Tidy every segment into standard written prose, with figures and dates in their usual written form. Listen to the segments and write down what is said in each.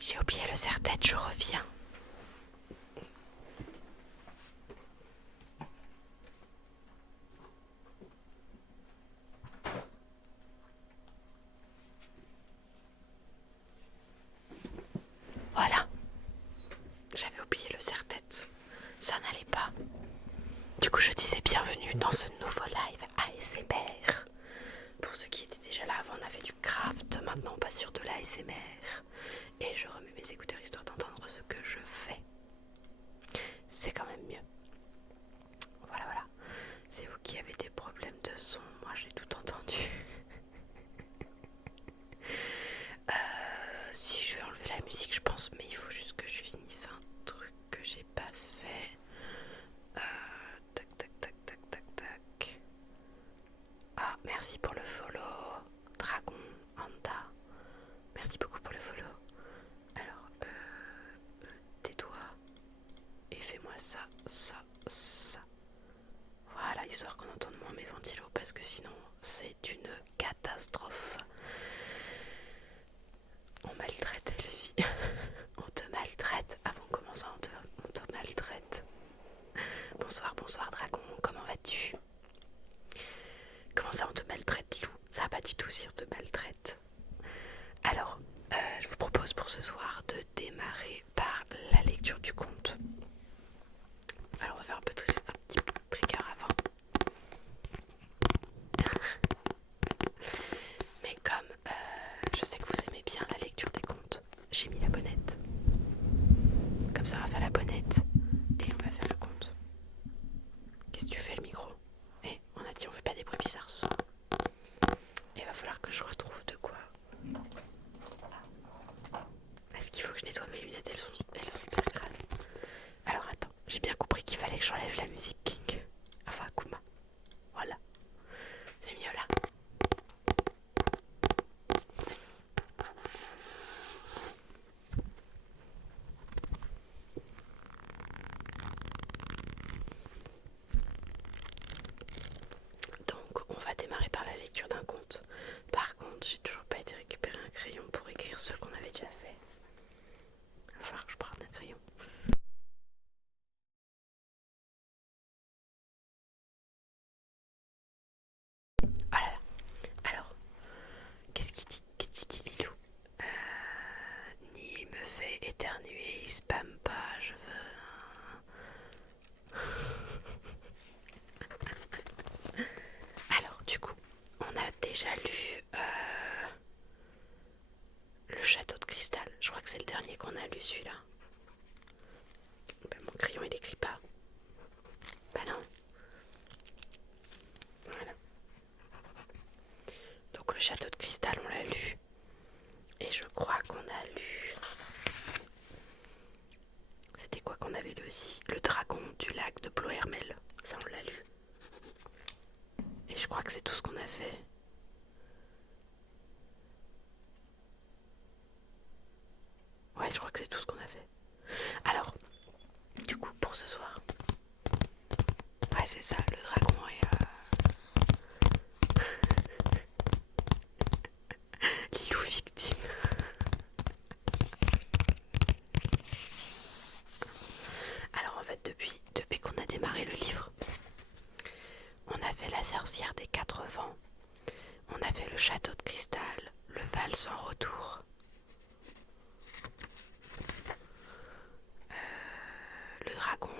J'ai oublié le serre-tête, je reviens. Voilà, j'avais oublié le serre-tête. Ça n'allait pas. Du coup, je disais bienvenue dans ce nouveau live ASMR. Pour ceux qui étaient déjà là avant, on a fait du craft. Maintenant, on passe sur de l'ASMR. Et je remets mes écouteurs histoire d'entendre ce que je fais. C'est quand même mieux. Voilà, voilà. C'est vous qui avez des problèmes de son. Moi, j'ai tout entendu. Si je vais enlever la musique, je pense. Mais il faut juste que je finisse un truc que j'ai pas fait. Tac, tac, tac, tac, tac, tac. Ah, merci pour le follow. Dragon, Anda. Merci beaucoup pour le follow. Alors, tais-toi. Et fais-moi ça, ça, ça. Voilà, histoire qu'on entende moins mes ventilos, parce que sinon c'est une catastrophe. On maltraite Elfie. On te maltraite. Avant de commencer, on te maltraite. Bonsoir, bonsoir dragon, comment vas-tu? Comment ça on te maltraite, loup? Ça va pas du tout si on te maltraite. Alors, je vous propose pour ce soir de démarrer par la lecture du conte. Alors on va faire un petit trigger avant. Mais comme je sais que vous aimez bien la lecture des contes, j'ai mis la bonnette. Comme ça on va faire la bonnette et on va faire le conte. Qu'est-ce que tu fais le micro? Eh, on a dit on fait pas des bruits bizarres ce soir. Il va falloir que je retrouve de quoi. Est-ce qu'il faut que je nettoie mes lunettes? Elles sont hyper crades. Alors attends, j'ai bien compris qu'il fallait que j'enlève la musique King. Enfin Kuma. Voilà. C'est mieux là. Donc on va démarrer par la lecture d'un conte. Par contre, j'ai toujours pas été récupérer un crayon pour écrire ce qu'on avait déjà fait. Il va falloir que je prenne un crayon. Oh là là. Alors, qu'est-ce qu'il dit? Qu'est-ce qu'il dit Lilou? Ni il me fait éternuer, il spamme pas, je veux... Alors, du coup, on a déjà lu Le Château de Cristal. Je crois que c'est le dernier qu'on a lu, celui-là. Ben, mon crayon, il écrit pas. Bah non. Voilà. Donc, Le Château de Cristal, on l'a lu. Et je crois qu'on a lu... C'était quoi qu'on avait lu aussi? Le Dragon du lac de Plohermel. Ça, on l'a lu. Et je crois que c'est tout ce qu'on a fait. Ouais, je crois que c'est tout ce qu'on a fait. Alors, du coup, pour ce soir. Ouais, c'est ça, le dragon et... Lilou victime. Alors en fait, depuis qu'on a démarré le livre, on a fait La sorcière des quatre vents, on a fait Le Château de Cristal, Le Val sans retour, le dragon,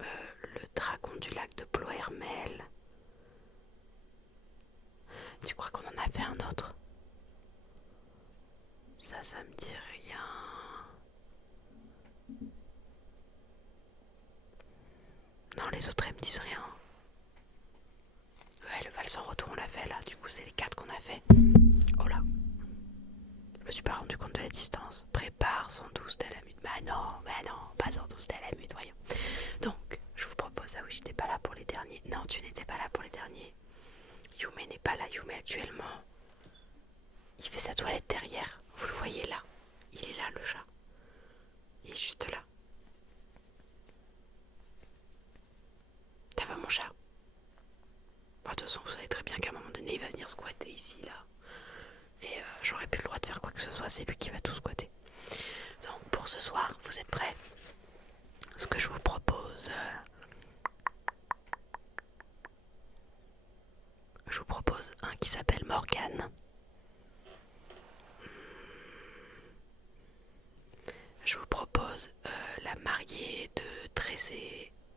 le dragon du lac de Plohermel. Tu crois qu'on en a fait un autre? Ça me dit rien. Non, les autres, elles me disent rien. Ouais, Le Val sans retour, on l'a fait là. Du coup, c'est les 4 qu'on a fait. Oh là. Je me suis pas rendu compte de la distance. Prépare 112 Dalamut. Bah non, pas 112 Dalamut, voyons. Donc, je vous propose, ah oui, j'étais pas là pour les derniers. Non, tu n'étais pas là pour les derniers. Yume n'est pas là, Yume actuellement. Il fait sa toilette derrière. Vous le voyez là. Il est là, le chat. Il est juste là. Ça va, mon chat? Bon, de toute façon, vous savez très bien qu'à un moment donné, il va venir squatter ici, là. Et j'aurais plus le droit de faire quoi que ce soit, c'est lui qui va tout squatter. vous êtes prêts? Ce que je vous propose, un qui s'appelle Morgane. Je vous propose la mariée de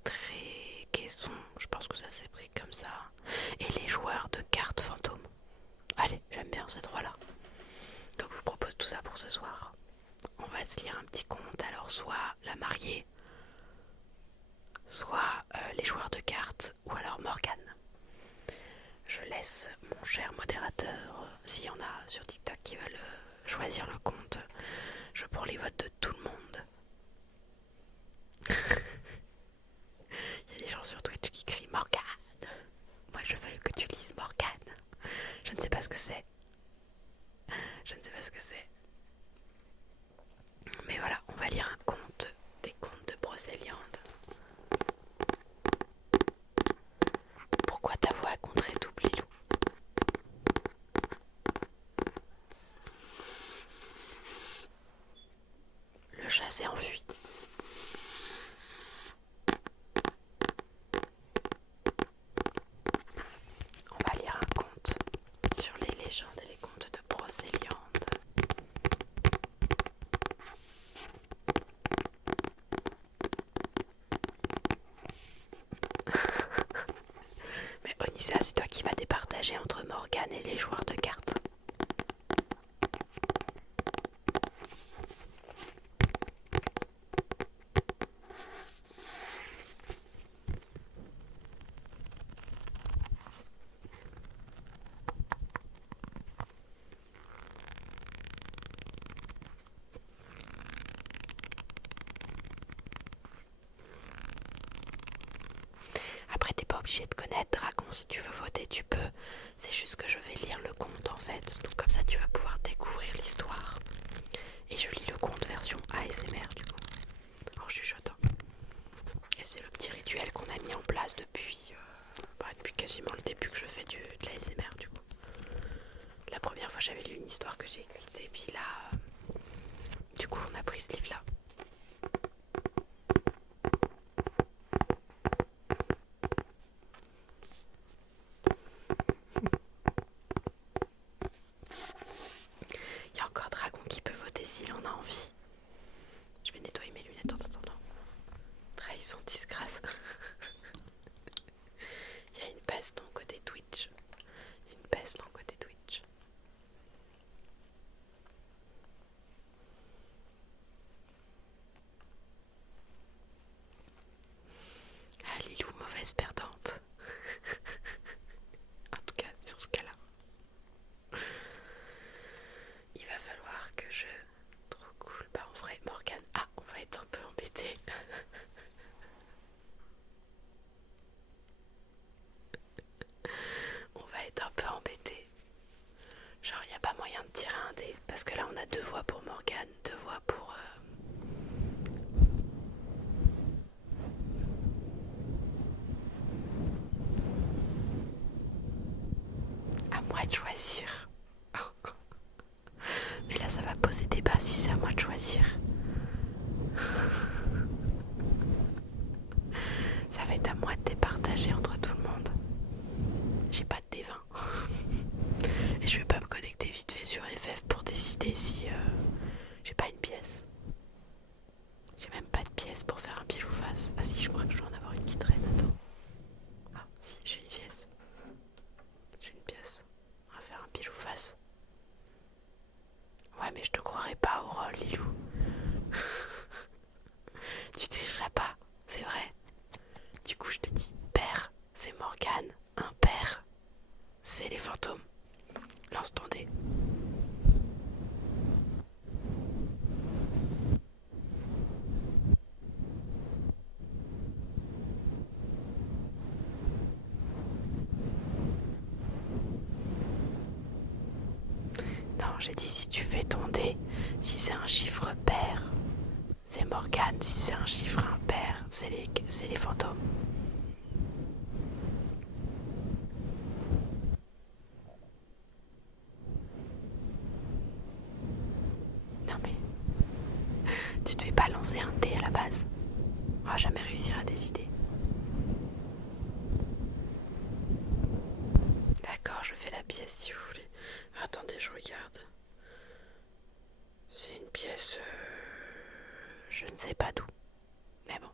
Tréguesson, je pense que ça s'est pris comme ça, et les joueurs de cartes fantômes. Allez, j'aime bien ces trois-là. Donc je vous propose tout ça pour ce soir. On va se lire un petit conte, alors soit la mariée, soit les joueurs de cartes, ou alors Morgane. Je laisse mon cher modérateur, s'il y en a sur TikTok qui veulent choisir le conte, je prends les votes de tout le monde. Il y a des gens sur Twitch qui crient Morgane. Moi je veux que tu lises Morgane. Je ne sais pas ce que c'est. Mais voilà, on va lire un conte, des contes de Brocéliande. Pourquoi ta voix a contré tout, Lilou? Le chat s'est enfui. On va lire un conte sur les légendes et les contes de Brocéliande. Mais Onissa, c'est toi qui vas départager entre Morgane et les joueurs de cartes. Après, t'es pas obligé de connaître Dragon, si tu veux voter, tu peux. C'est juste que je vais lire le conte en fait. Donc comme ça, tu vas pouvoir découvrir l'histoire. Et je lis le conte version ASMR du coup, en chuchotant. Et c'est le petit rituel qu'on a mis en place depuis quasiment le début que je fais de l'ASMR du coup. La première fois, j'avais lu une histoire que j'ai écrite et puis là, du coup, on a pris ce livre-là. Il y a encore Dragon qui peut voter s'il en a envie. Je vais nettoyer mes lunettes en attendant. Trahison, disgrâce. Il y a une baston côté Twitch. Ah, Lilou, mauvaise perdante. En tout cas, sur ce cas-là. Il va falloir que je... Trop cool. Bah, en vrai, Morgane... Ah, on va être un peu embêté. Genre, il n'y a pas moyen de tirer un dé. Parce que là, on a 2 voix pour Morgane, 2 voix pour... À moi de choisir. Mais là, ça va poser débat si c'est à moi de choisir. Ça va être à moi de départager entre tout le monde. J'ai pas de D20. Et je vais pas me connecter vite fait sur FF pour décider si j'ai pas une pièce. J'ai même pas de pièce pour faire un pile ou face. Ah si, je crois que je dois en avoir une qui traîne. Attends. Ah si, j'ai une pièce. On va faire un pile ou face. Ouais, mais je te croirais pas au rôle, Lilou. Tu tricherais pas, c'est vrai. Du coup, je te dis, père, c'est Morgane. Impair, c'est les fantômes. Lance ton dé. Non, j'ai dit si tu fais ton dé, si c'est un chiffre pair, c'est Morgane. Si c'est un chiffre impair, c'est les fantômes. Non mais, tu te fais pas lancer un dé à la base? On va jamais réussir à décider. D'accord, je fais la pièce si vous voulez. Attendez, je regarde. C'est une pièce... je ne sais pas d'où. Mais bon.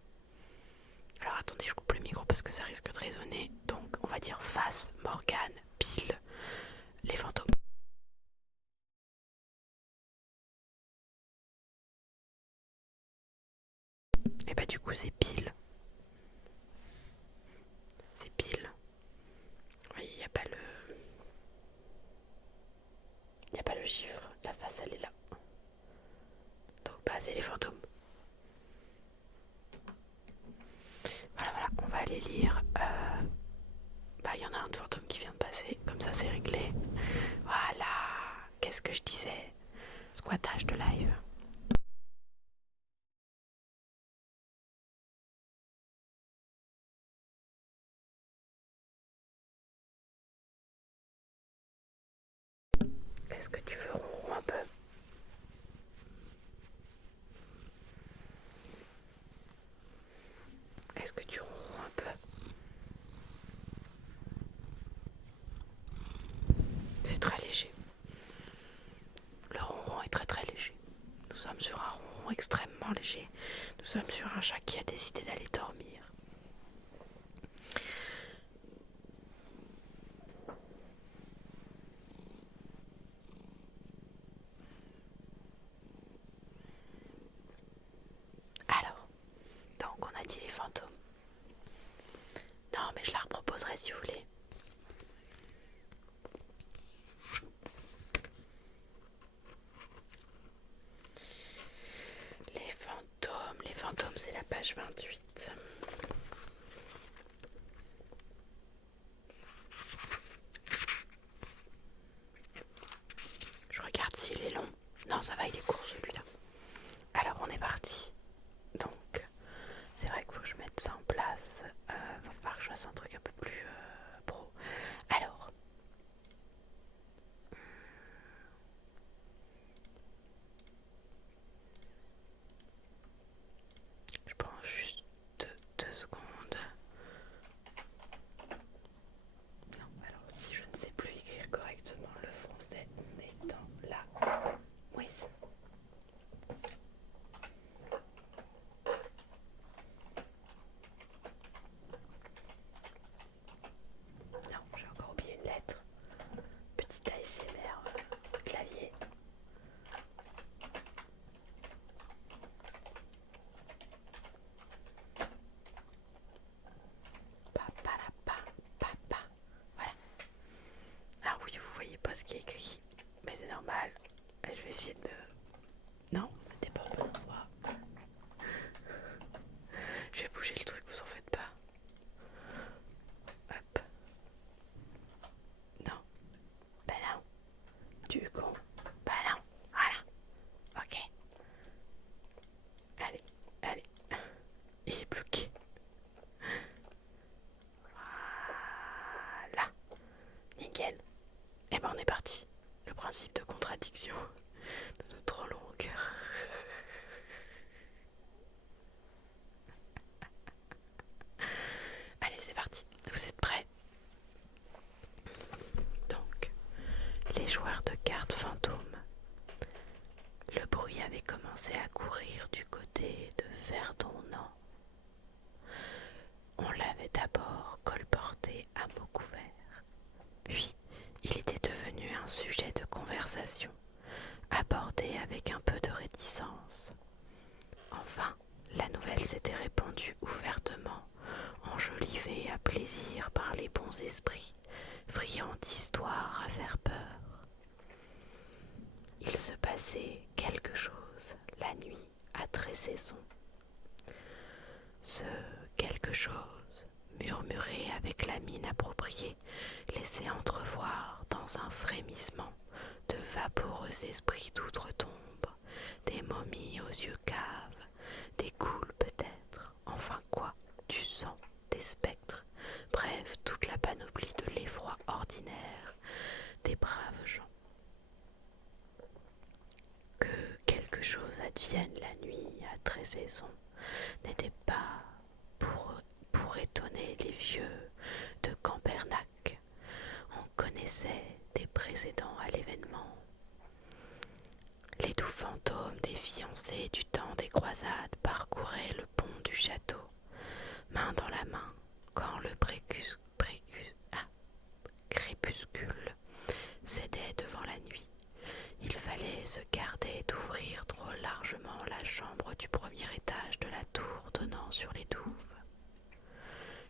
Alors attendez, je coupe le micro parce que ça risque de résonner. Donc on va dire face, Morgane, pile, les fantômes. Et bah du coup c'est pile. C'est pile. Oui, il n'y a pas le... Il n'y a pas le chiffre. La face elle est là. Donc bah c'est les fantômes. Voilà, voilà, on va aller lire. Bah il y en a un de fantôme qui vient de passer. Comme ça c'est réglé. Voilà. Qu'est-ce que je disais? Squattage de live. Est-ce que tu veux ronron un peu? Est-ce que tu ronron un peu? C'est très léger. Le ronron est très très léger. Nous sommes sur un ronron extrêmement léger. Nous sommes sur un chat qui a décidé d'aller dormir. Alors, donc on a dit les fantômes. Non mais je la reproposerai si vous voulez. Les fantômes c'est la page 28. Je regarde s'il est long. Non ça va, il est court celui-là. Alors on est parti. Donc c'est vrai qu'il faut que je mette ça en place. Va falloir que je fasse un truc un peu plus pro. Alors je prends juste 2 secondes. Non, alors si je ne sais plus écrire correctement le français, on est dans la mouise. Non, j'ai encore oublié une lettre. Petit ASMR clavier. Papa. Voilà. Ah oui, vous voyez pas ce qui est écrit. Mais c'est normal. Je vais essayer de me... Non, c'était pas bon. Je vais bouger le truc, vous en faites pas. Hop. Non. Ben non. Du con. Ben non. Voilà. Ok. Allez. Il est bloqué. Voilà. Nickel. Et ben on est parti. Le principe de contradiction de notre longueur. Allez, c'est parti. Vous êtes prêts? Donc, les joueurs de cartes fantômes. Le bruit avait commencé à courir du côté de Verdon-Nant. On l'avait d'abord colporté à mots couverts. Puis, il était devenu un sujet de conversation, abordé avec un peu de réticence. Enfin, la nouvelle s'était répandue ouvertement, enjolivée à plaisir par les bons esprits, friands d'histoires à faire peur. Il se passait quelque chose la nuit à Tressaison. Ce quelque chose, murmuré avec la mine appropriée, laissait entrevoir dans un frémissement de vaporeux esprits d'outre-tombe, des momies aux yeux caves, des ghouls peut-être, enfin quoi, du sang, des spectres, bref, toute la panoplie de l'effroi ordinaire des braves gens. Que quelque chose advienne la nuit à Trésaison n'était pas pour étonner les vieux de Campernac. On connaissait des précédents à l'événement. Les doux fantômes des fiancés du temps des croisades parcouraient le pont du château, main dans la main, quand le crépuscule cédait devant la nuit. Il fallait se garder d'ouvrir trop largement la chambre du premier étage de la tour donnant sur les douves.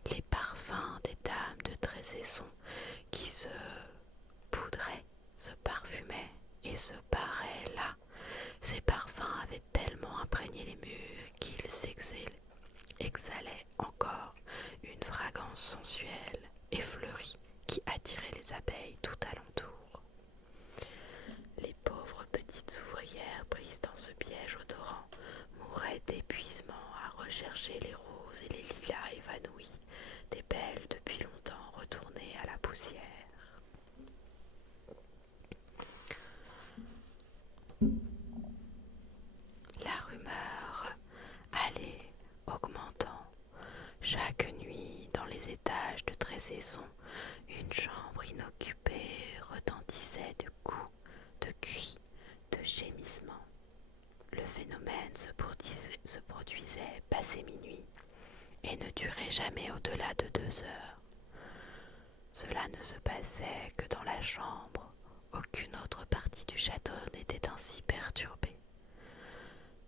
Les parfums des dames de Trésaison qui se poudraient, se parfumaient et se paraient là. Ces parfums avaient tellement imprégné les murs qu'ils exhalaient encore une fragrance sensuelle et fleurie qui attirait les abeilles tout alentour. Les pauvres petites ouvrières prises dans ce piège odorant mouraient d'épuisement à rechercher les roses et les lilas évanouis, des belles depuis longtemps retournées à la poussière. La rumeur allait augmentant. Chaque nuit, dans les étages de Trésaison, une chambre inoccupée retentissait de coups, de cris, de gémissements. Le phénomène se produisait passé minuit et ne durait jamais au-delà de 2 heures. Cela ne se passait que dans la chambre. Aucune autre partie du château n'était ainsi perturbée.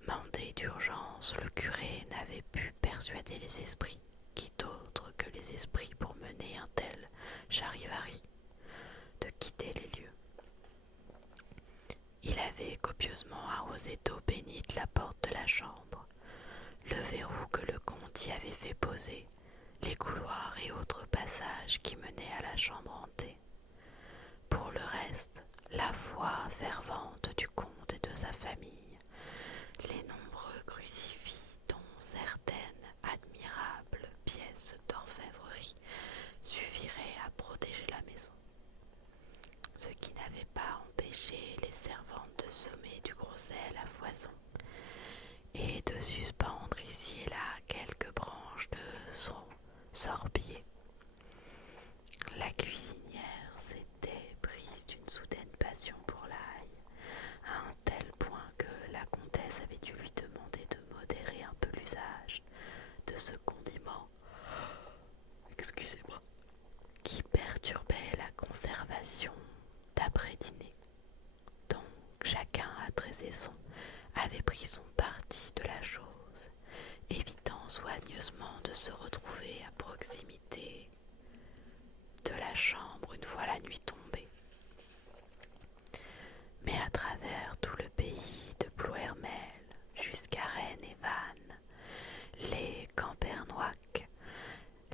Mandé d'urgence, le curé n'avait pu persuader les esprits, qui d'autres que les esprits pour mener un tel charivari, de quitter les lieux. Il avait copieusement arrosé d'eau bénite la porte de la chambre, le verrou que le comte y avait fait poser, les couloirs et autres passages qui menaient à la chambre hantée. Pour le reste, la foi fervente du comte et de sa famille, les nombreux crucifix dont certaines admirables pièces d'orfèvrerie suffiraient à protéger la maison, ce qui n'avait pas empêché les servantes de semer du gros sel à foison et de suspendre ici et là quelques branches de sorbier. La cuisinière s'était prise d'une soudaine passion pour l'ail, à un tel point que la comtesse avait dû lui demander de modérer un peu l'usage de ce condiment, excusez-moi, qui perturbait la conservation d'après-dîner. Donc chacun à Trésaison avait pris son parti de la chose, évitant soigneusement de se retrouver à proximité de la chambre une fois la nuit tombée. Mais à travers tout le pays de Ploermel jusqu'à Rennes et Vannes, les Campernois,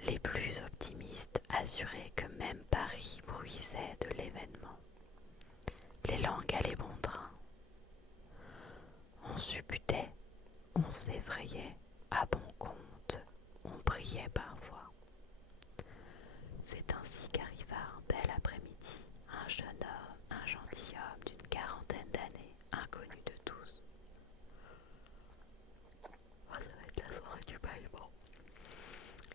les plus optimistes, assuraient que même Paris bruissait de l'événement. Les langues allaient bon train. On supputait, on s'effrayait, à bon compte, on priait parfois. C'est ainsi qu'arriva un bel après-midi, un jeune homme, un gentilhomme d'une 40aine d'années, inconnu de tous. Ça va être la soirée du bâillement.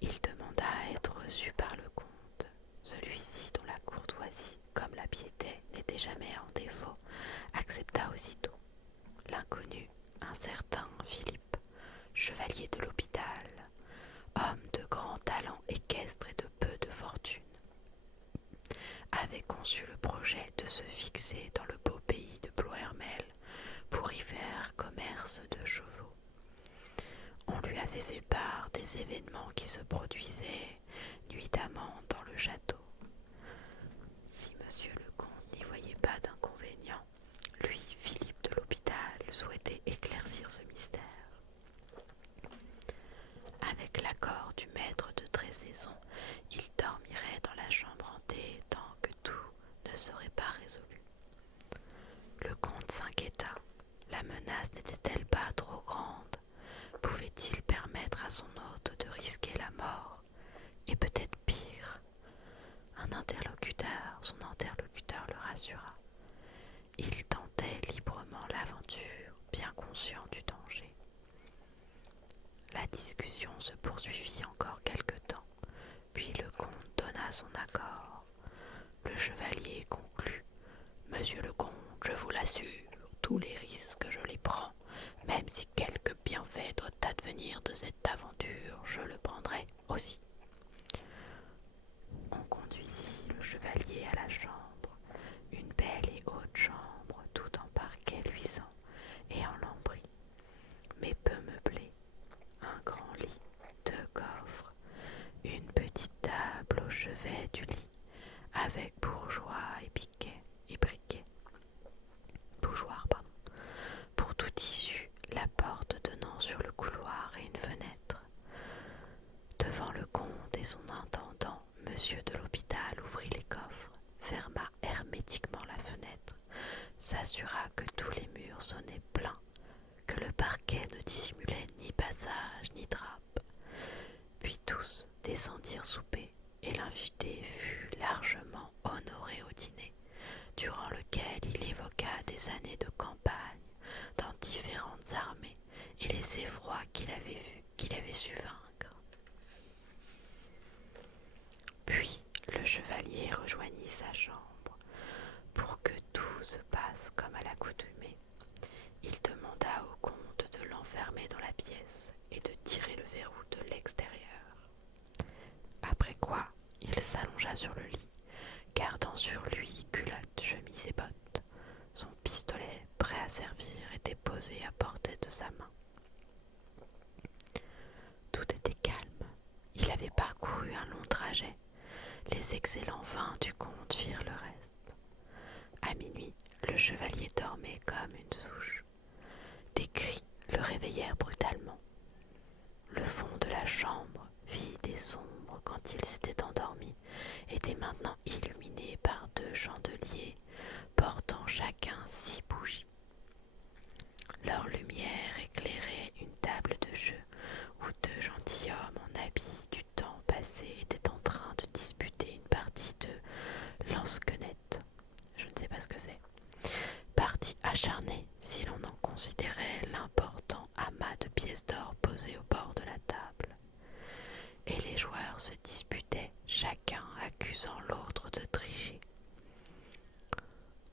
Il demanda à être reçu par le comte. Celui-ci, dont la courtoisie, comme la piété, n'était jamais en défaut, accepta aussitôt. L'inconnu, un certain Philippe, chevalier de l'hôpital, homme de grand talent équestre et de peu de fortune, avait conçu le projet de se fixer dans le beau pays de Ploermel pour y faire commerce de chevaux. On lui avait fait part des événements qui se produisaient nuitamment dans le château. Si monsieur le comte n'y voyait pas d'inconvénient, lui, Philippe de l'hôpital, souhaitait éclaircir ce mystère. Avec l'accord du maître de Trésaison, il dormirait dans la chambre hantée tant que tout ne serait pas résolu. Le comte s'inquiéta. La menace n'était-elle pas trop grande? Pouvait-il permettre à son hôte de risquer la mort? Et peut-être pire, La discussion se poursuivit encore quelque temps, puis le comte donna son accord. Le chevalier conclut: « Monsieur le comte, je vous l'assure, tous les risques je les prends, même si quelque bienfait doit advenir de cette aventure, je le prendrai aussi. » On conduisit le chevalier à la chambre, une belle et haute chambre, tout en parquet luisant et en lambris, mais peu meublée. Un grand lit, 2 coffres, une petite table au chevet du lit, avec bourgeois et briquet. Bougeoir, pardon. Pour tout issue, la porte donnant sur le couloir et une fenêtre. Devant le comte et son intendant, monsieur de l'hôpital ouvrit les coffres, ferma hermétiquement la fenêtre, s'assura que tous les murs sonnaient pleins, que le parquet ne dissimulait ni passage ni trappe. Puis tous descendirent souper, et l'invité fut largement honoré au dîner, durant lequel il évoqua des années de campagne dans différentes armées et les effrois qu'il avait su vaincre. Puis le chevalier rejoignit sa chambre. Pour que tout se passe comme à l'accoutumée, il demanda au comte de l'enfermer dans la pièce et de tirer le verrou de l'extérieur. Après quoi, il s'allongea sur le lit, gardant sur lui culotte, chemise et bottes. Son pistolet, prêt à servir, était posé à portée de sa main. Tout était calme. Il avait parcouru un long trajet. Les excellents vins du comte firent le reste. À minuit, le chevalier dormait comme une souche. Des cris le réveillèrent brutalement. Le fond de la chambre, vide et sombre quand il s'était endormi, était maintenant illuminé par 2 chandeliers portant chacun 6 bougies. Leur lumière éclairait une table de jeu où 2 gentilshommes en habits du temps passé étaient en train de disputer une partie de lansquenette. Je ne sais pas ce que c'est. Partie acharnée si l'on en considérait l'important amas de pièces d'or posé au bord de la table. Et les joueurs se disputaient, chacun accusant l'autre de tricher.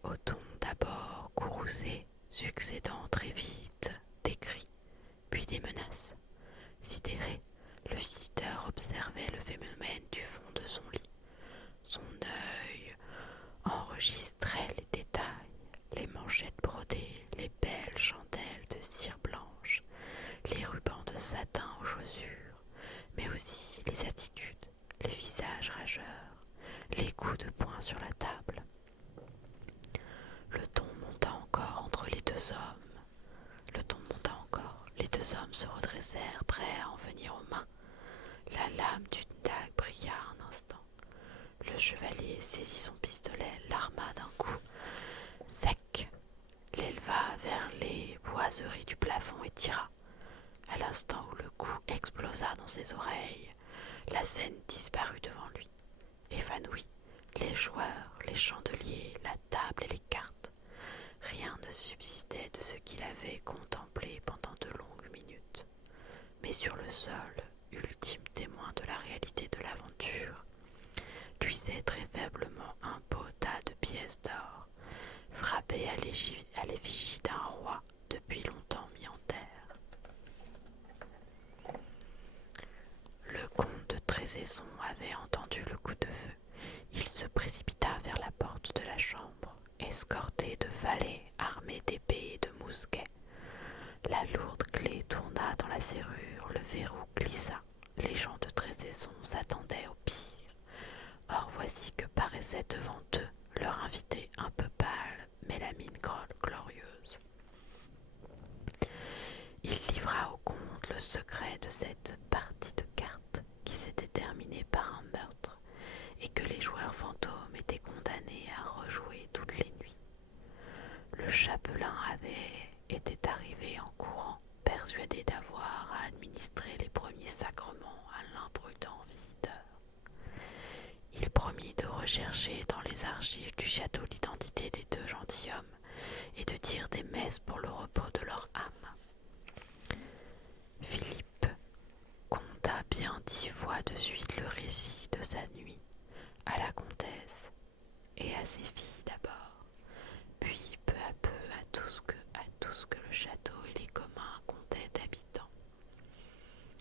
Othon d'abord courroucé, succédant très vite des cris, puis des menaces. Sidéré, le visiteur observait le phénomène du fond de son lit. Son œil enregistrait les détails, les manchettes brodées, les belles chandelles de cire blanche, les rubans de satin aux chaussures, mais aussi les attitudes, les visages rageurs, les coups de poing sur la table. Le ton monta encore entre les 2 hommes. Les 2 hommes se redressèrent, prêts à en venir aux mains. La lame d'une dague brilla un instant. Le chevalier saisit son pistolet, l'arma d'un coup sec, l'éleva vers les boiseries du plafond et tira. À l'instant où le coup explosa dans ses oreilles, la scène disparut devant lui. Évanoui, les joueurs, les chandeliers, la table et les cartes. Rien ne subsistait de ce qu'il avait contemplé pendant de longues minutes. Mais sur le sol, ultime témoin de la réalité de l'aventure, luisait très faiblement un beau tas de pièces d'or, frappé à l'effigie d'un roi depuis longtemps mis en terre. Le comte de Trézesson avait entendu le coup de feu. Il se précipita vers la porte de la chambre, escorté de valets armés d'épées et de mousquets. La lourde clé tourna dans la serrure, le verrou glissa. Les gens de Trézesson s'attendaient au pire. Or voici que paraissait devant eux leur invité un peu pâle, mais la mine glorieuse. Il livra au comte le secret de cette partie de cartes qui s'était terminée par un meurtre et que les joueurs fantômes étaient condamnés à rejouer toutes les nuits. Le chapelain était arrivé en courant, persuadé d'avoir à administrer les premiers sacrements à l'imprudent visiteur. Il promit de rechercher dans les archives du château l'identité des 2 gentilshommes et de dire des messes pour le repos de leur âme. Philippe 10 fois de suite le récit de sa nuit à la comtesse et à ses filles d'abord, puis peu à peu à tout ce que le château et les communs comptaient d'habitants.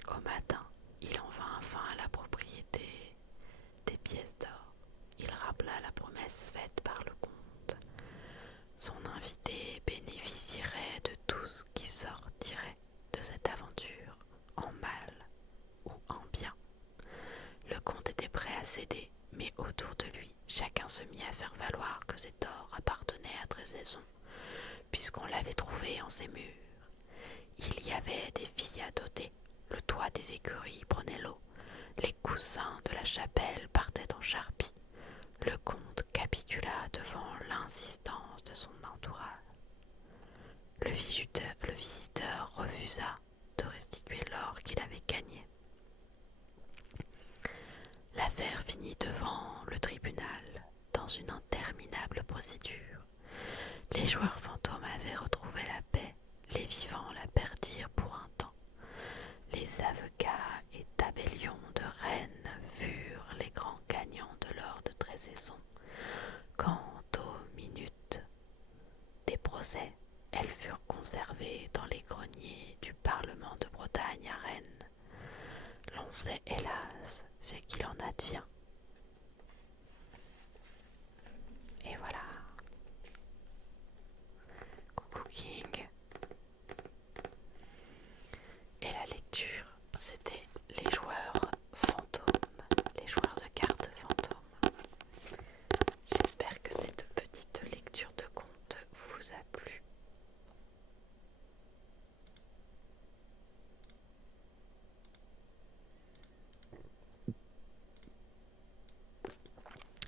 Au matin, il en vint enfin à la propriété des pièces d'or. Il rappela la promesse faite par le comte. Son invité bénéficierait de tout ce qui sortirait de cette aventure, en mal ou en bien. Le comte était prêt à céder, mais autour de lui, chacun se mit à faire valoir que cet or appartenait à Trésaison, puisqu'on l'avait trouvé en ses murs. Il y avait des filles à doter, le toit des écuries prenait l'eau, les coussins de la chapelle partaient en charpie. Le comte capitula devant l'insistance de son entourage. Le visiteur refusa de restituer l'or qu'il avait gagné. L'affaire finit devant le tribunal, dans une interminable procédure. Les joueurs fantômes avaient retrouvé la paix, les vivants la perdirent pour un temps. Les avocats et tabellions de Rennes furent les grands gagnants de l'or de Trésaison. Quant aux minutes des procès, elles furent conservées dans les greniers du Parlement de Bretagne à Rennes. L'on sait, hélas, ce qu'il en advient. Et voilà. Coucou King. Et la lecture, c'était les joueurs fantômes, les joueurs de cartes fantômes. J'espère que cette petite lecture de conte vous a plu.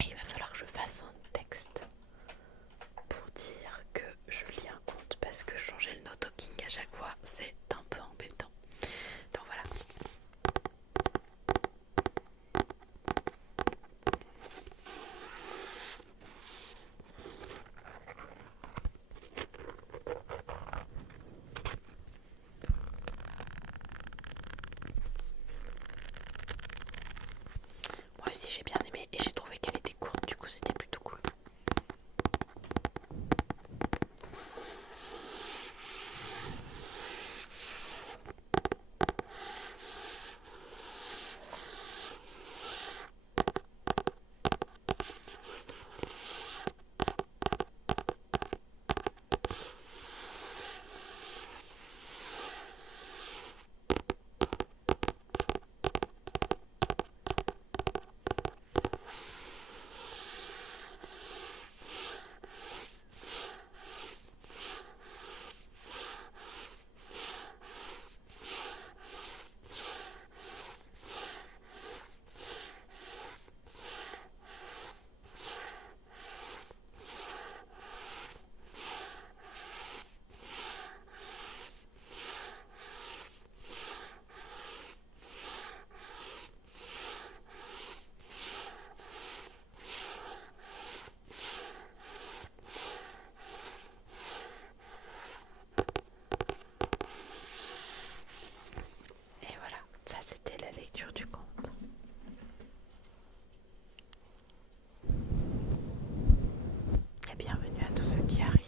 Et il va falloir que je fasse un texte pour dire que je lis un conte parce que changer le no-talking à chaque fois, c'est un peu embêtant. Donc voilà. Moi aussi j'ai bien aimé et j'ai trouvé qu'elle était courte, du coup c'était plutôt cool. Et voilà, ça c'était la lecture du conte. Et bienvenue à tous ceux qui arrivent.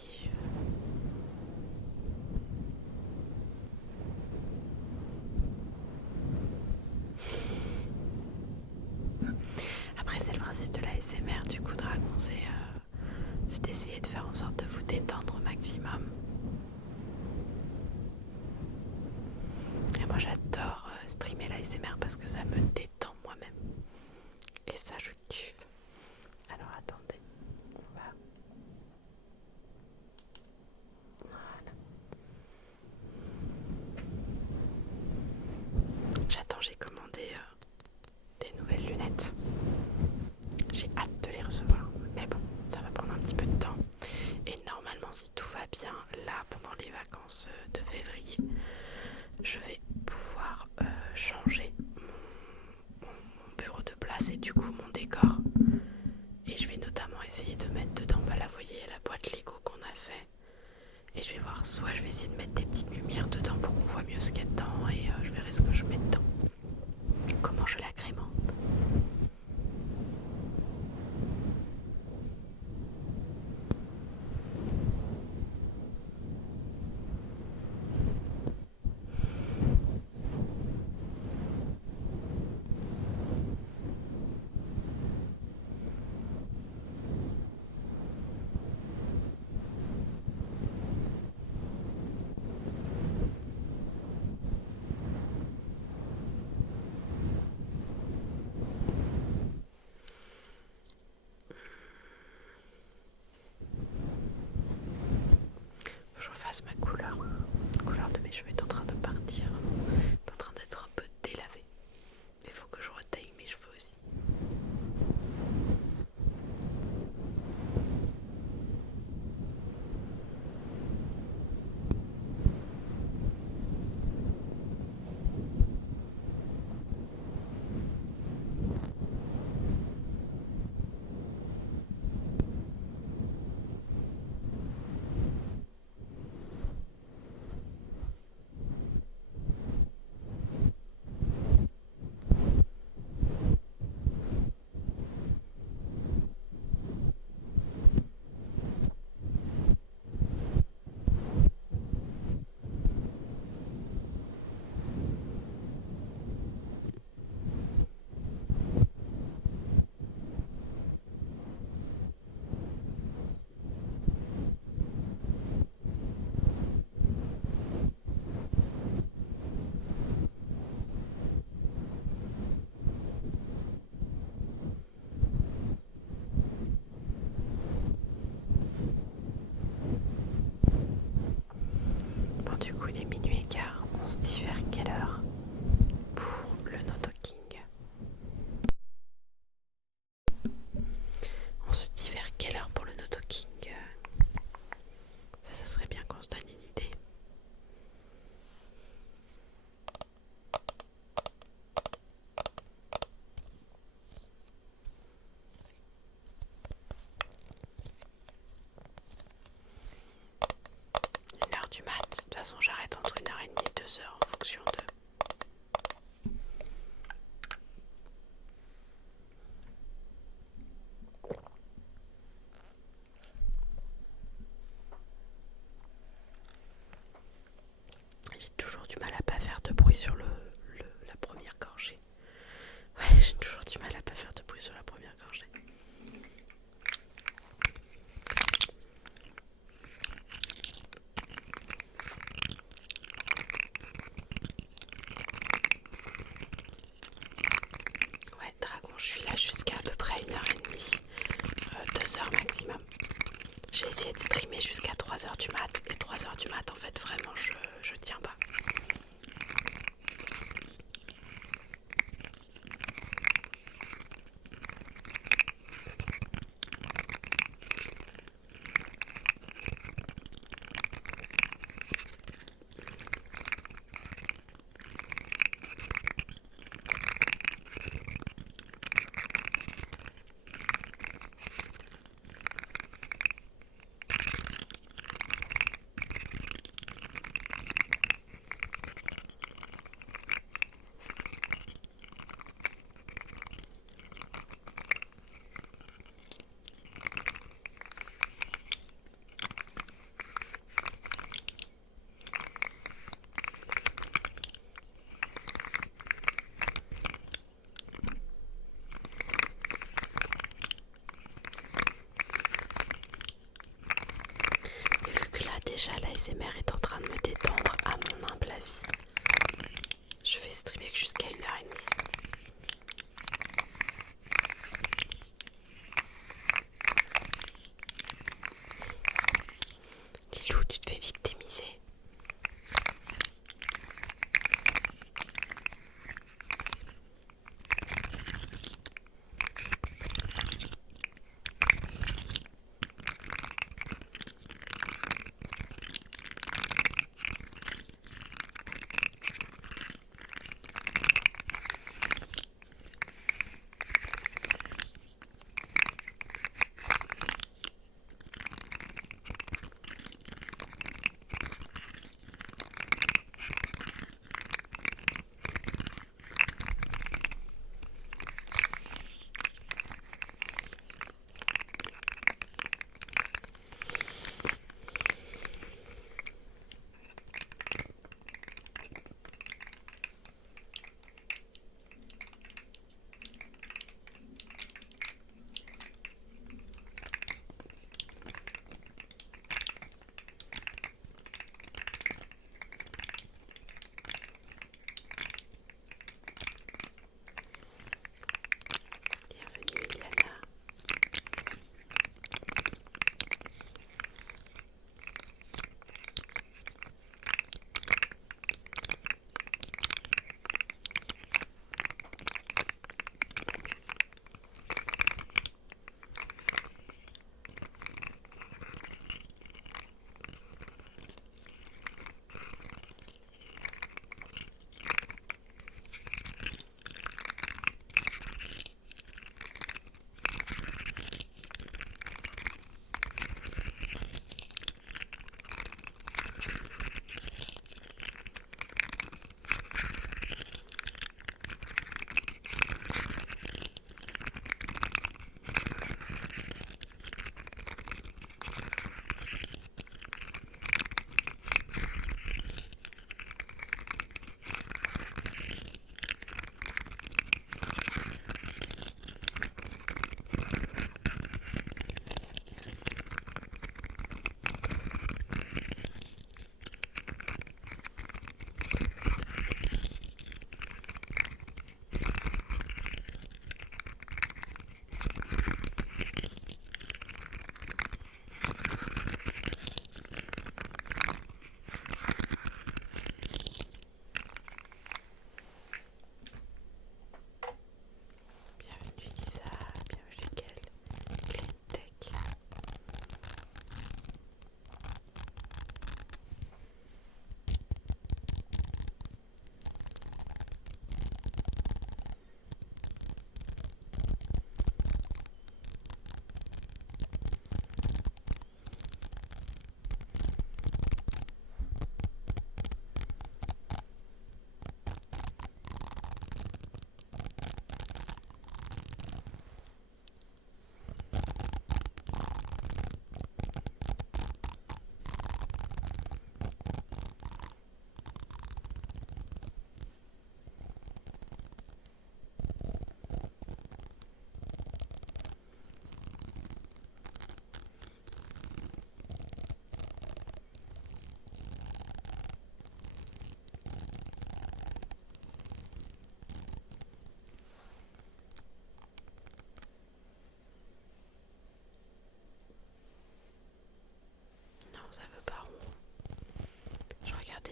Après c'est le principe de la SMR du coup Dragon, c'est d'essayer de faire en sorte de vous détendre au maximum. Et moi j'adore streamer la SMR parce que ça me détend moi-même. Et ça je kiffe. Alors attendez, on va... Voilà. J'attends, j'ai commandé des nouvelles lunettes. J'ai hâte de les recevoir. Mais bon, ça va prendre un petit peu de temps. Et normalement, si tout va bien, là, pendant les vacances de février, je vais pouvoir changer mon bureau de place et du coup mon décor. Et je vais notamment essayer de mettre dedans, bah là, vous voyez, la boîte Lego qu'on a fait. Et je vais voir, soit je vais essayer de mettre des petites lumières dedans pour qu'on voit mieux ce qu'il y a dedans et je verrai ce que je mets dedans. Comment efficace ma couleur. La couleur de mes cheveux est en train de partir, est en train d'être un peu délavée. Mais il faut que je retaille mes cheveux aussi. Bon, du coup, il est minuit et quart. On se dit vers quelle heure pour le no talking? On se dit vers quelle heure pour le no talking? Ça serait bien qu'on se donne une idée. Une heure du mat. De toute façon, j'arrête entre 1h30 et 2h en fonction de... J'ai toujours du mal à pas faire de bruit sur la première gorgée. Ouais, j'ai toujours du mal à pas faire de bruit sur la première gorgée. Ouais, Dragon, je suis là jusqu'à à peu près 1h30, 2h maximum. J'ai essayé de streamer jusqu'à 3h du mat, et 3h du mat, en fait, vraiment, je tiens pas.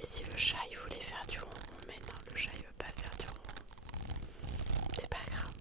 Et si le chat il voulait faire du ronron, mais non, le chat il veut pas faire du ronron. C'est pas grave.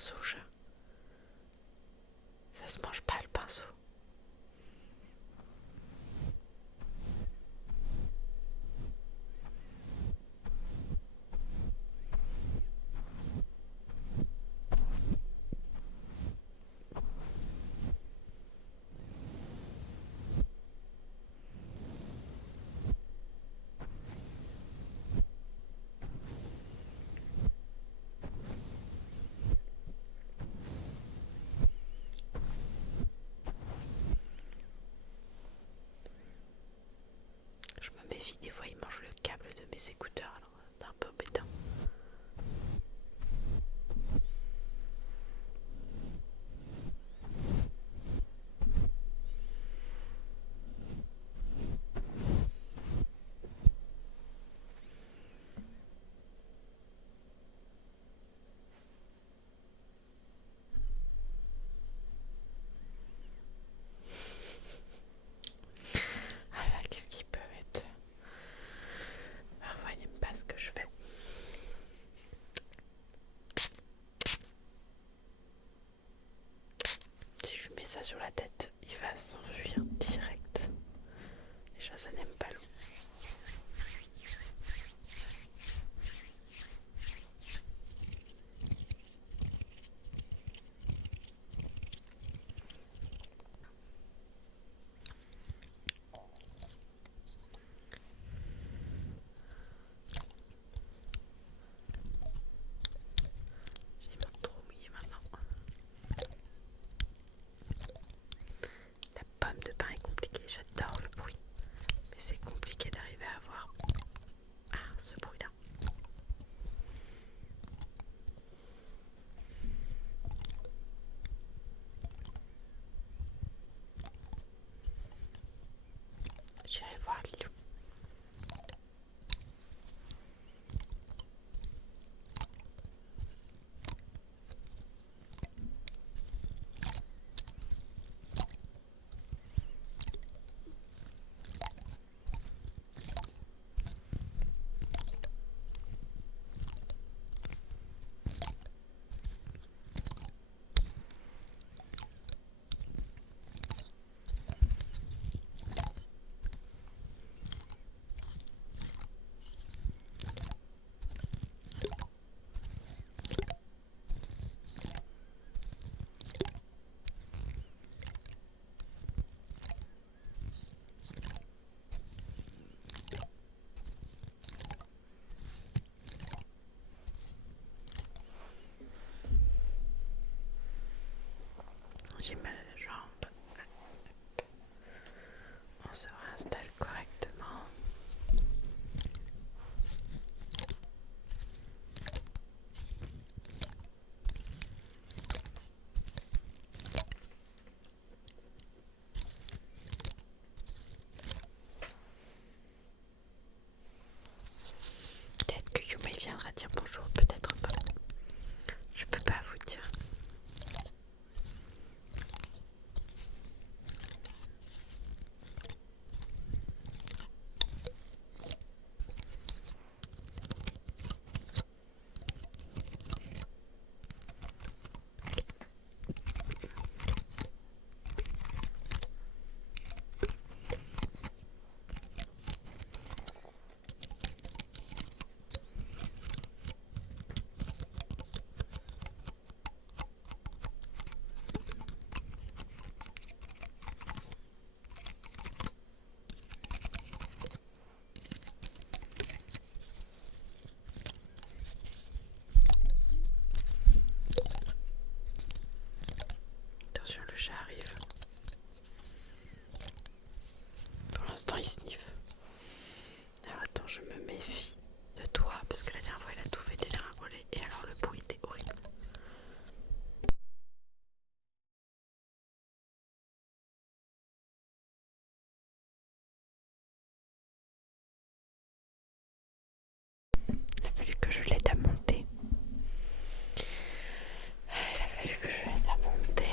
pinceau, chat. Ça se mange pas le pinceau. Je me méfie, des fois il mange le câble de mes écouteurs, alors c'est un peu embêtant. Ah là, qu'est-ce qu'il peut être? Parfois il n'aime pas ce que je fais. Si je lui mets ça sur la tête, il va s'enfuir direct. Déjà, ça n'aime pas l'eau. J'ai les mains trop mouillées maintenant. La pomme de pain est compliquée, j'adore le bruit. Mais c'est compliqué d'arriver à avoir ce bruit-là. J'irai voir Lilou. J'ai mal à la jambe. On se réinstalle correctement. Peut-être que Yuma viendra dire bonjour, peut-être pas. Je peux pas vous dire. Attention, le chat arrive. Pour l'instant, il sniffe. Alors attends, je me méfie de toi parce que la dernière fois, il a tout fait dégringoler et alors le bruit était horrible. Il a fallu que je l'aide à monter. Il a fallu que je l'aide à monter.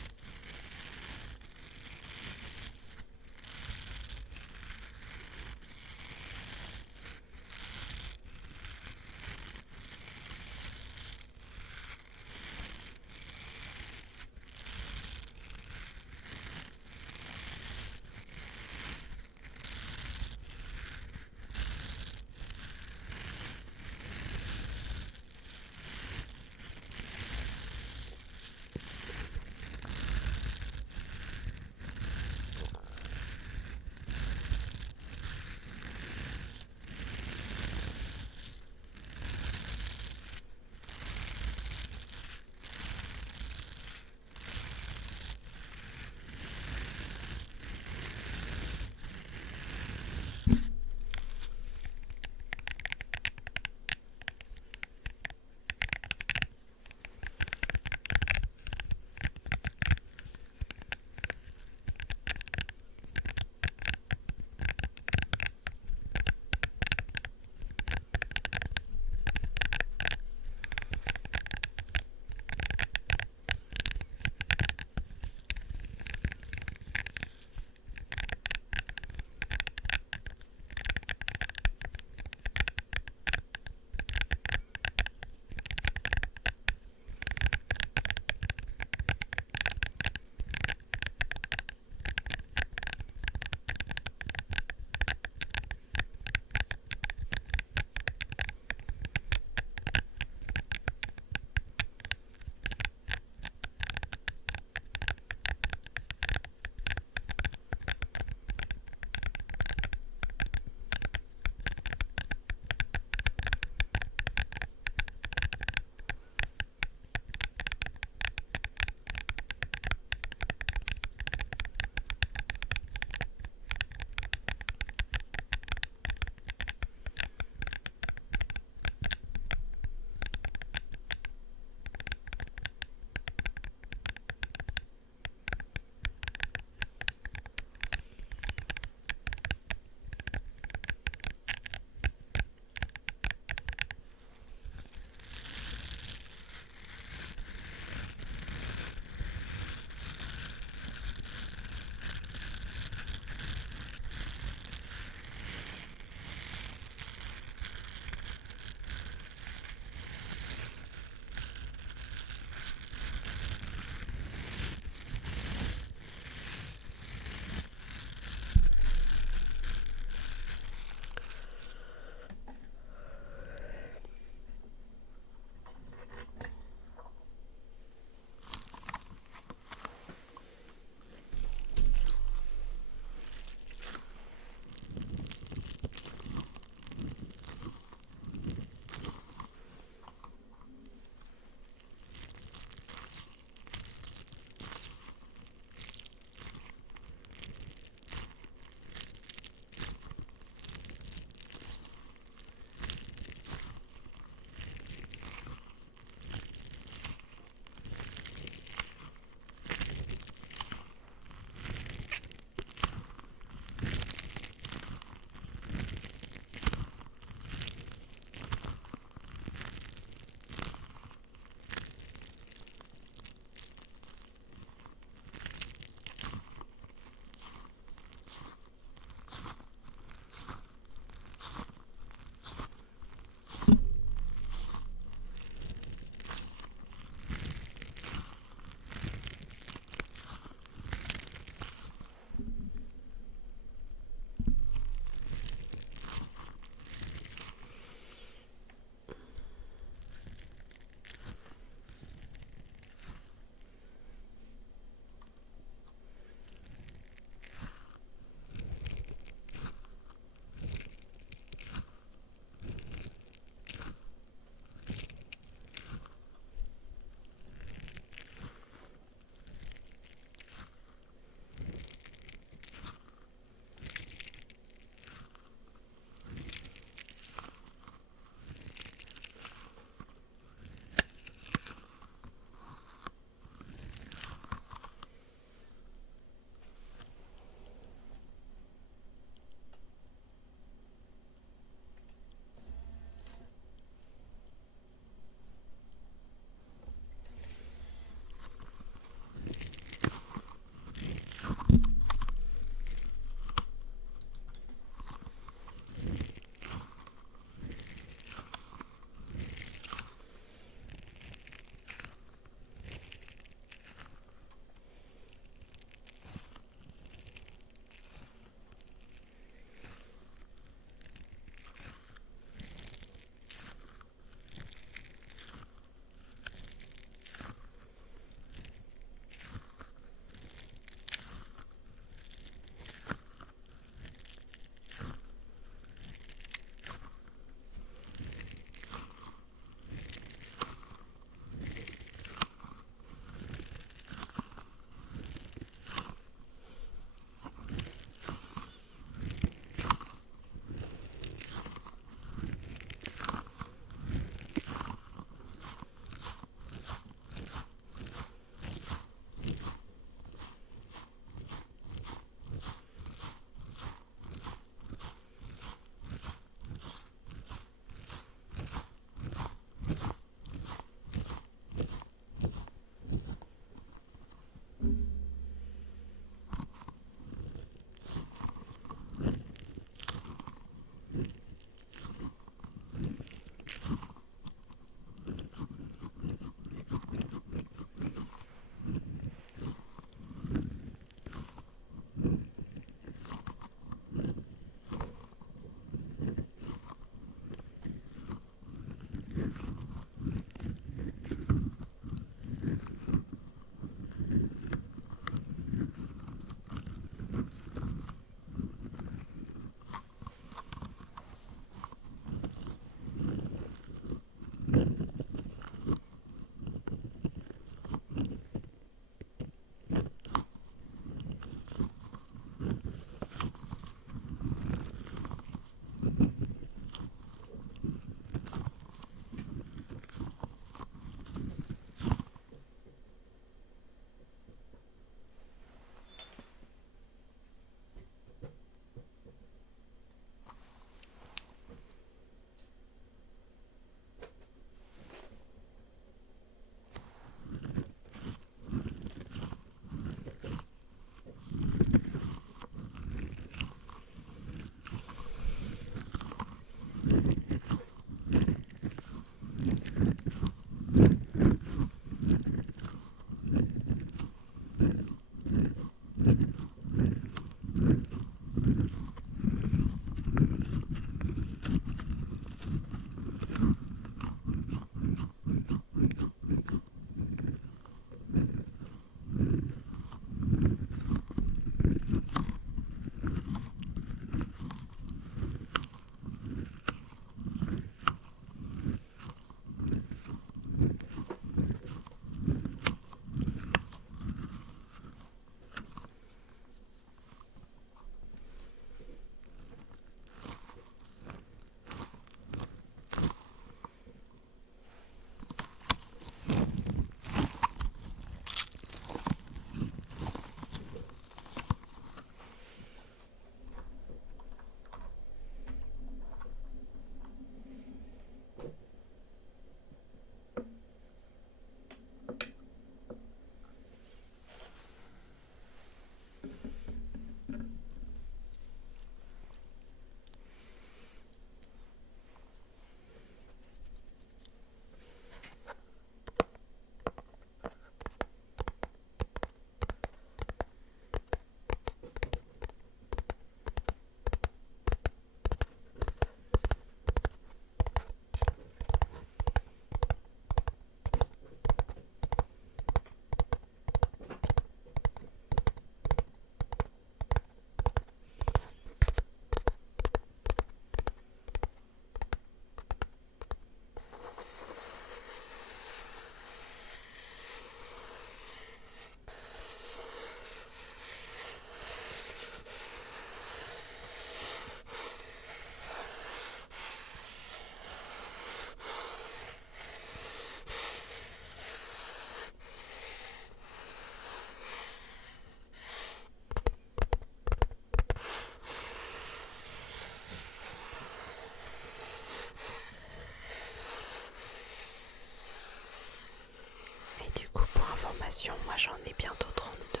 application, moi j'en ai bientôt 32.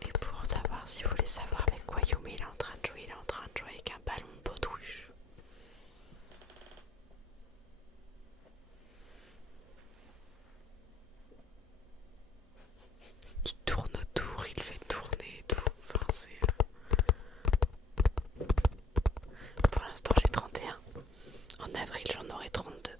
Et pour savoir, si vous voulez savoir avec quoi Yumi il est en train de jouer, il est en train de jouer avec un ballon de baudruche. Il tourne autour, il fait tourner et tout. Enfin, c'est... Pour l'instant, j'ai 31. En avril, j'en aurai 32.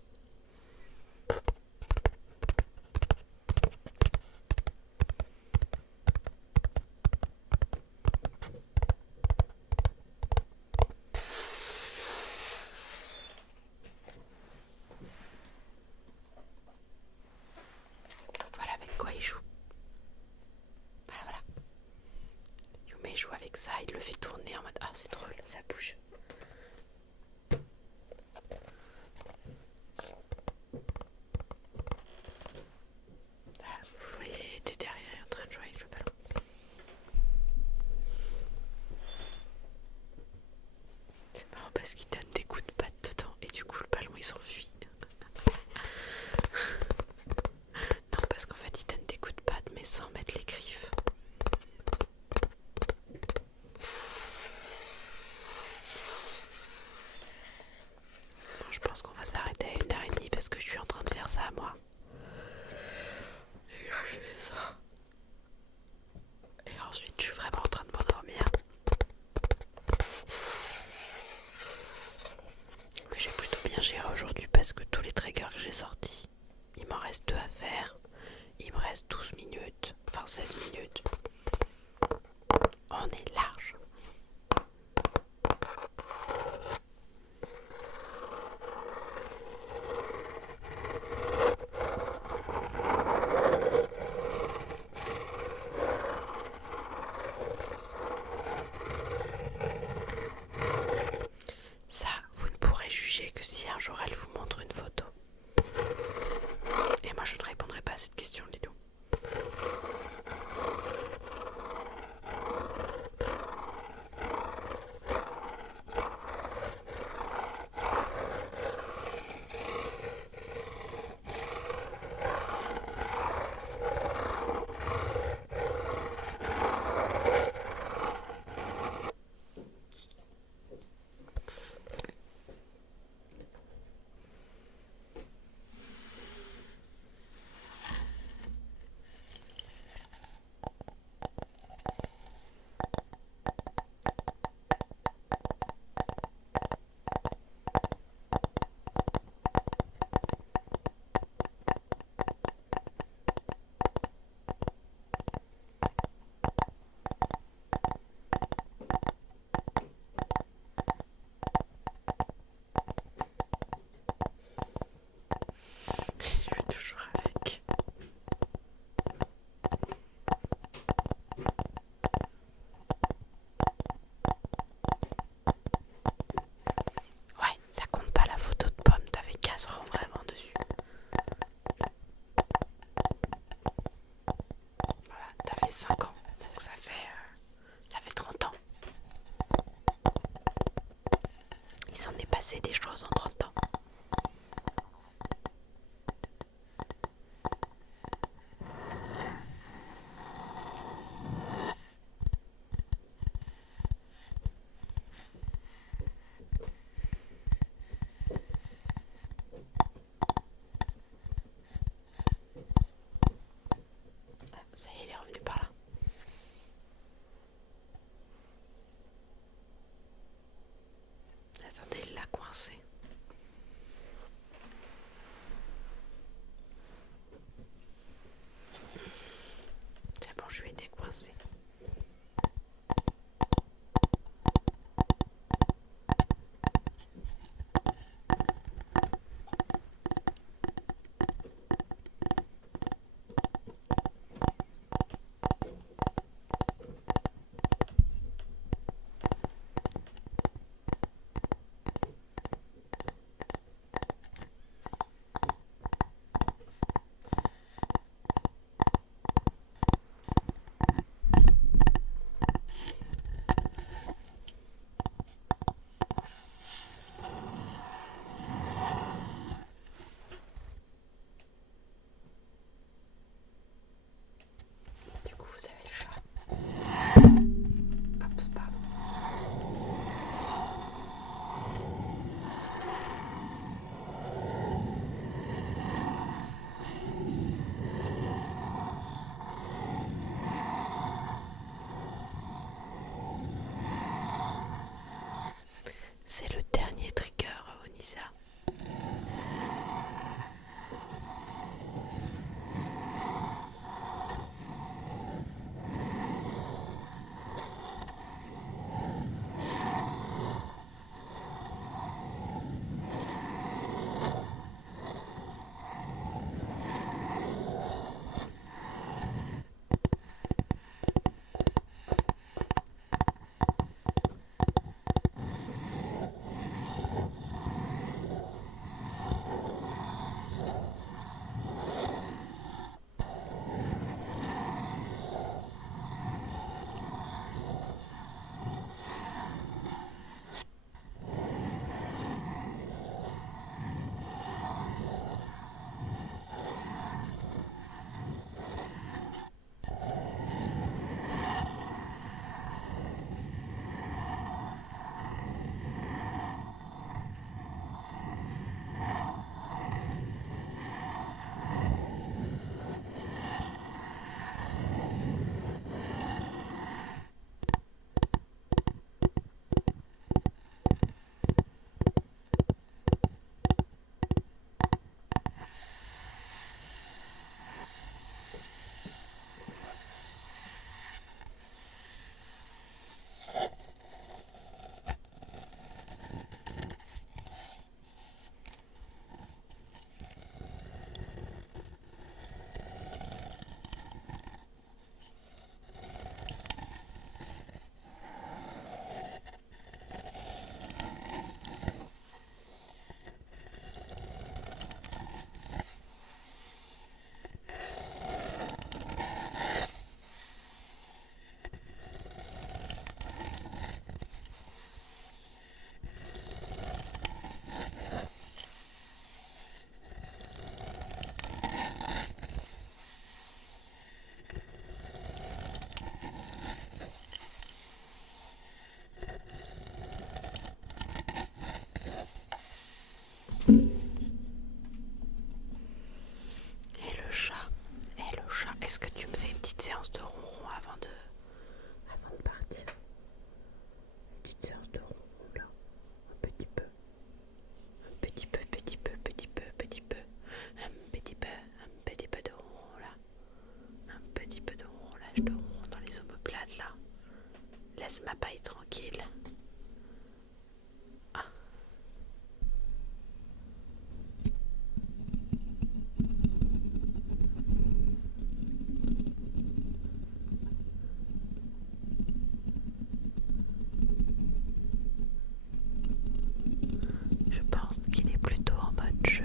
Voilà avec quoi il joue. Voilà. Yumi joue avec ça, il le fait tourner en mode ah c'est drôle, ça bouge. Voilà, vous voyez, il était derrière en train de jouer avec le ballon. C'est marrant parce qu'il donne des coups de patte dedans et du coup le ballon il s'enfuit. Non, parce qu'en fait il donne des coups de patte mais sans mettre les griffes. Bon, je pense qu'on va s'arrêter à 1h30 parce que je suis en train de faire ça moi. Et là je fais ça. Et ensuite je suis vraiment en train de m'endormir. Mais j'ai plutôt bien géré aujourd'hui parce que tous les triggers que j'ai sortis, il m'en reste 2 à faire. Il me reste 12 minutes, enfin 16 minutes. On est large. Ça, vous ne pourrez juger que si un jour elle vous montre une photo. Et moi je ne répondrai pas à cette question, Lilou. Je suis toujours avec. Ouais, ça compte pas la photo de pomme, t'avais 15 rangs vraiment dessus. Voilà, t'avais 5 ans, donc ça fait 30 ans. Il s'en est passé des choses en 30 ans. Ça y est, il est revenu par là. Attendez, il l'a coincé. C'est bon, je lui ai décoincé. laisse ma paille tranquille. Ah. Je pense qu'il est plutôt en mode jeu.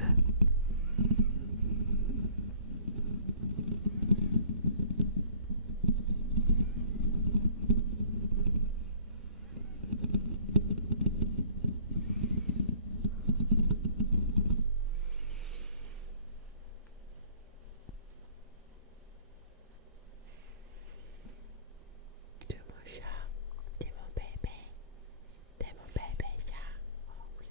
C'est mon chat, c'est mon bébé, c'est mon bébé chat. Oh oui.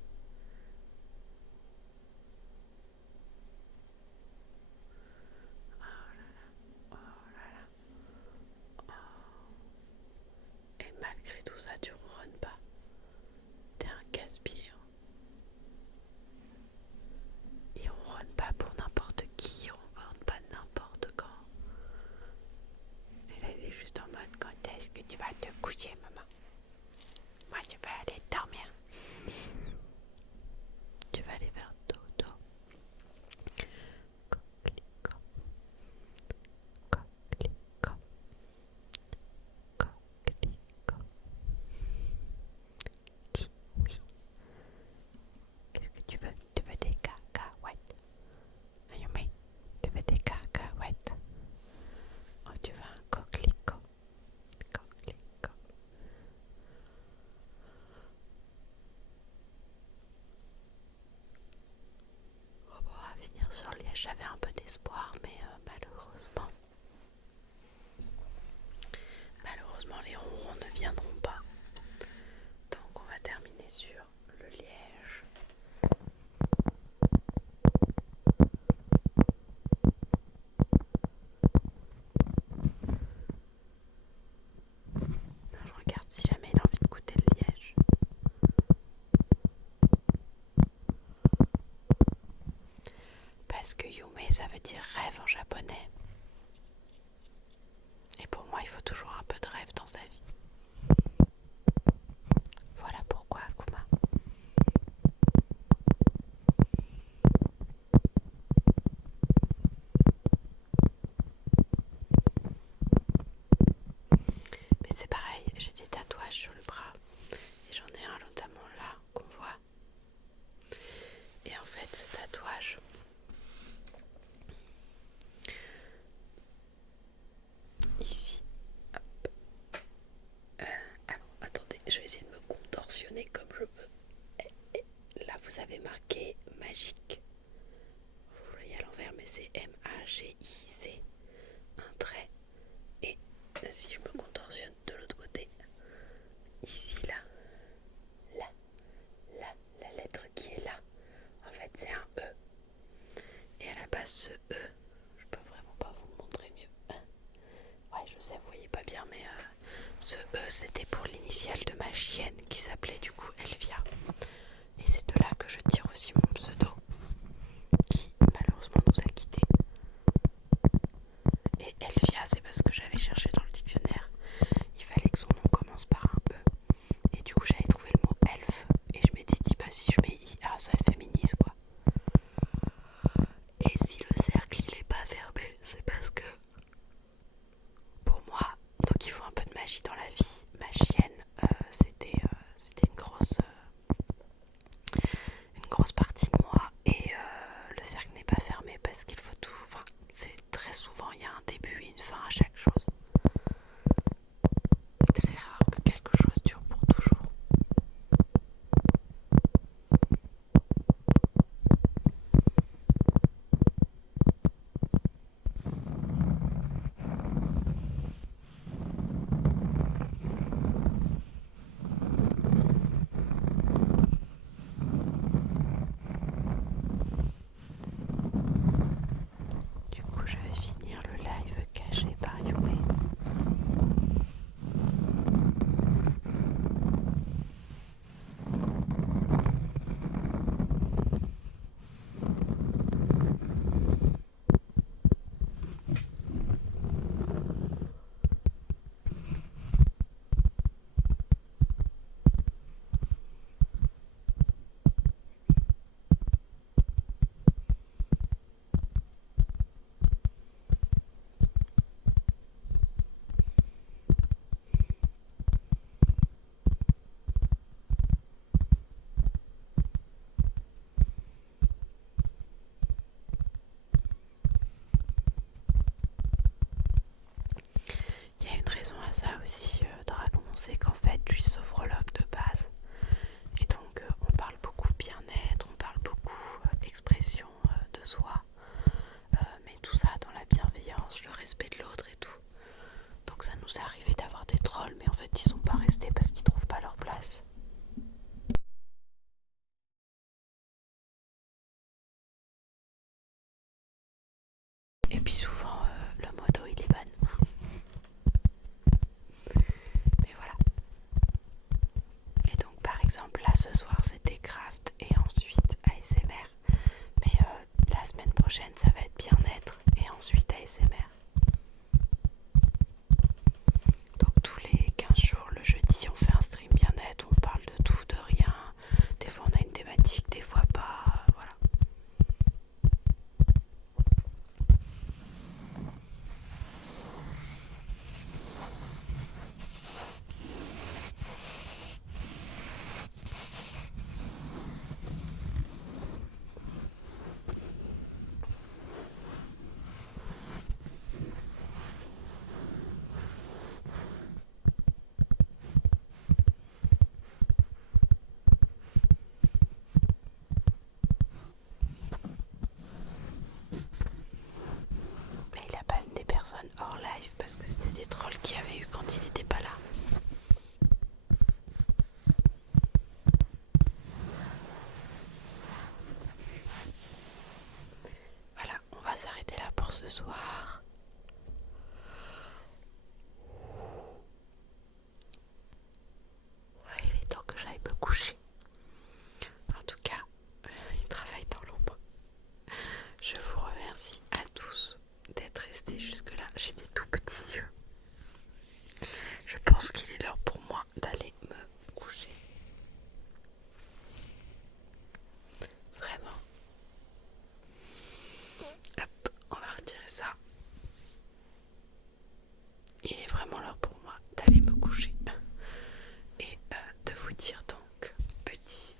Oh là là, oh là là. Oh. Et malgré tout ça, tu ronronnes pas. T'es un casse-pied. Il ronronne pas pour n'importe qui, il ronronne pas n'importe quand. Et là, il est juste en mode, quand est-ce que tu vas te coucher, maman? Moi, je vais aller dormir. Tu vas aller faire dodo. Coquelicot. Coquelicot. Coquelicot. Oui. Qu'est-ce que tu veux? Tu veux des cacahuètes? Ayumi, tu veux des cacahuètes? Oh, tu veux un coquelicot? Coquelicot. Oh, bon, à finir sur Liège, j'avais un peu d'espoir, mais malheureusement, les ronrons ne viendront pas. Donc, on va terminer sur le Liège. Je regarde si jamais il a envie de goûter le Liège. Parce que Yume, ça veut dire rêve en japonais. Et pour moi, il faut toujours un peu de rêve dans sa vie. Voilà pourquoi, Akuma. Mais c'est pareil, j'ai des tatouages sur le bras. Et j'en ai un notamment là, qu'on voit. Et en fait, ce tatouage... Ici. Hop. Alors, attendez, je vais essayer de me contorsionner comme je peux. Là, vous avez marqué magique. Vous voyez à l'envers, mais c'est M-A-G-I-C. Un trait. Et si je me contorsionne de l'autre côté, ici, là, la lettre qui est là, en fait, c'est un E. Et à la base, ce E, je peux vraiment pas vous le montrer mieux. Ouais, je sais, vous voyez pas bien, mais ce E, c'était pour l'initiale de ma chienne qui s'appelait du coup Elvia. Et c'est de là que je tire aussi mon pseudo, qui malheureusement nous a quittés. Et Elvia, c'est parce que j'avais cherché dans le dictionnaire, il fallait que son nom commence par un E. Et du coup, j'avais trouvé le mot elfe. Et je m'étais dit, bah si je mets IA, ça féminise quoi. Et si le cercle il est pas fermé, c'est parce que pour moi, donc il faut un peu de magie dans la vie. Ma chienne, c'était une grosse soir. Ouais, il est temps que j'aille me coucher. En tout cas, il travaille dans l'ombre. Je vous remercie à tous d'être restés jusque-là. J'ai des tout petits yeux. Je pense qu'il est l'heure pour moi d'aller me coucher. Vraiment. Hop, on va retirer ça. Il est vraiment l'heure pour moi d'aller me coucher. Et de vous dire donc, petit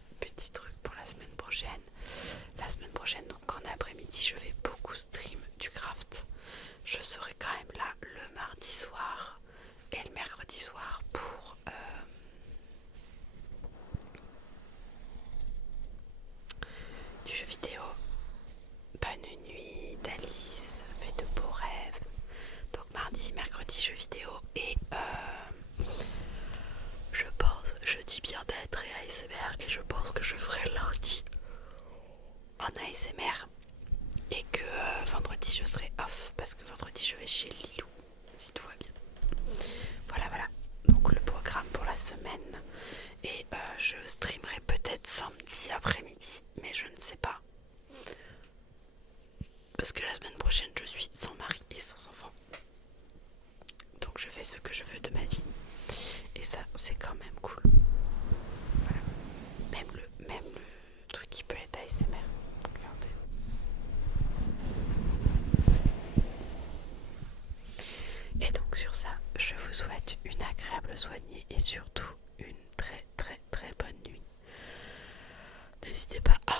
truc pour la semaine prochaine. La semaine prochaine, donc en après-midi, je vais beaucoup stream du craft. Je serai quand même là le mardi soir et le mercredi soir pour du jeu vidéo. Bonne nuit d'Alice, fais de beaux rêves. Donc mardi, mercredi, jeu vidéo et je dis bien d'être et ASMR et je pense que je ferai lundi en ASMR et que vendredi je serai off parce que vendredi je vais chez Lilou si tout va bien. Voilà donc le programme pour la semaine et je streamerai peut-être samedi après-midi mais je ne sais pas parce que la semaine prochaine je suis sans mari et sans enfant, donc je fais ce que je veux de ma vie et ça c'est quand même cool. Voilà. Même le truc qui peut être ASMR. Regardez. Et donc sur ça, je vous souhaite une agréable soignée et surtout une très très très bonne nuit. N'hésitez pas à